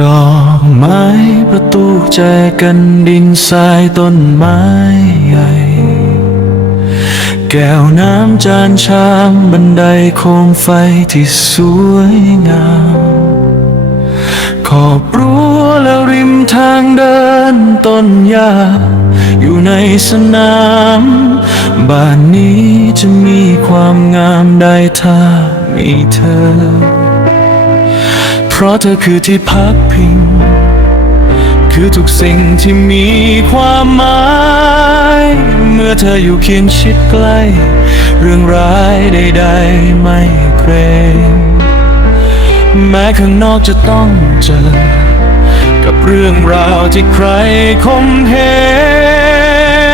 ดอกไม้ประตูแจกันดินทรายต้นไม้ใหญ่ แก้วน้ำจานชามบันไดโคมไฟที่สวยงาม ขอบรั้วและริมทางเดินต้นหญ้าอยู่ในสนาม บ้านนี้จะมีความงามได้ถ้ามีเธอ ราะเธอคือที่พักพิง คือทุกสิ่งที่มีความหมาย เมื่อเธออยู่เคียงชิดใกล้ เรื่องร้ายใดๆไม่เกรง แม้ข้างนอกจะต้องเจอ กับเรื่องราวที่ใครคมเห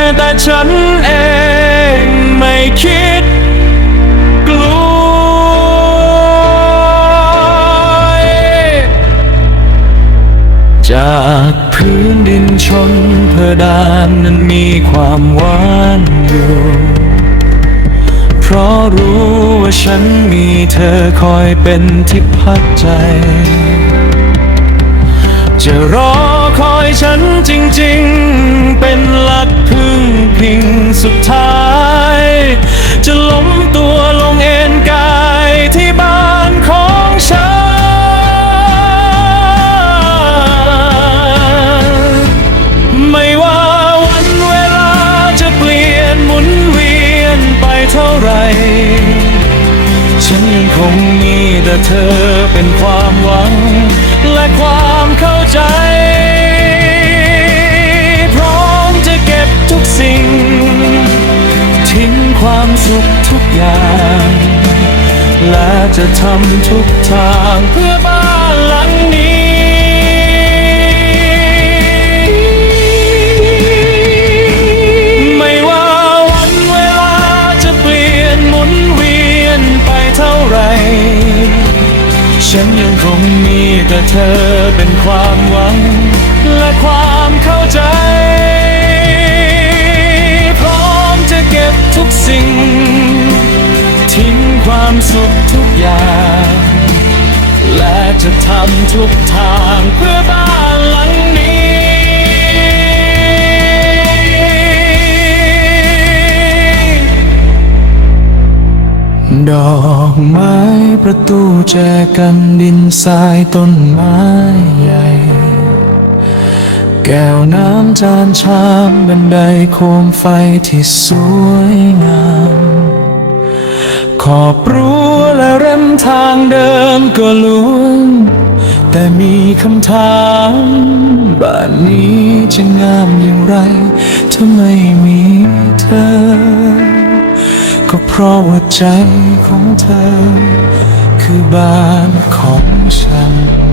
งแต่ฉันเองไม่คิดากพื้นดินชนเพดานนั้นมีความหวานอยู่ เพราะรู้ว่าฉันมีเธอคอยเป็นที่พักใจ จะรอคอยฉันจริง เธอเป็นความหวัง และความเข้าใจ พร้อมจะเก็บทุกสิ่ง ทิ้งความสุขทุกอย่าง และจะทำทุกทางเพื่อ ฉันยังคงมีแต่เธอเป็นความหวัง และความเข้าใจ พร้อมจะเก็บทุกสิ่ง ทิ้งความสุขทุกอย่าง และจะทำทุกทางเพื่อบ้านหลังนี้ดอก ไม้ประตูแจกันดินทรายต้นไม้ใหญ่ แก้วน้ำจานชามบันไดโคมไฟที่สวยงาม ขอบรั้วและเร่มทางเดินก็ล้วนแต่มีคำถามบ้านนี้จะงามอย่างไร ถ้าไม่มีเธอ ก็เพราะว่าใจของเธอ คือบ้านของฉัน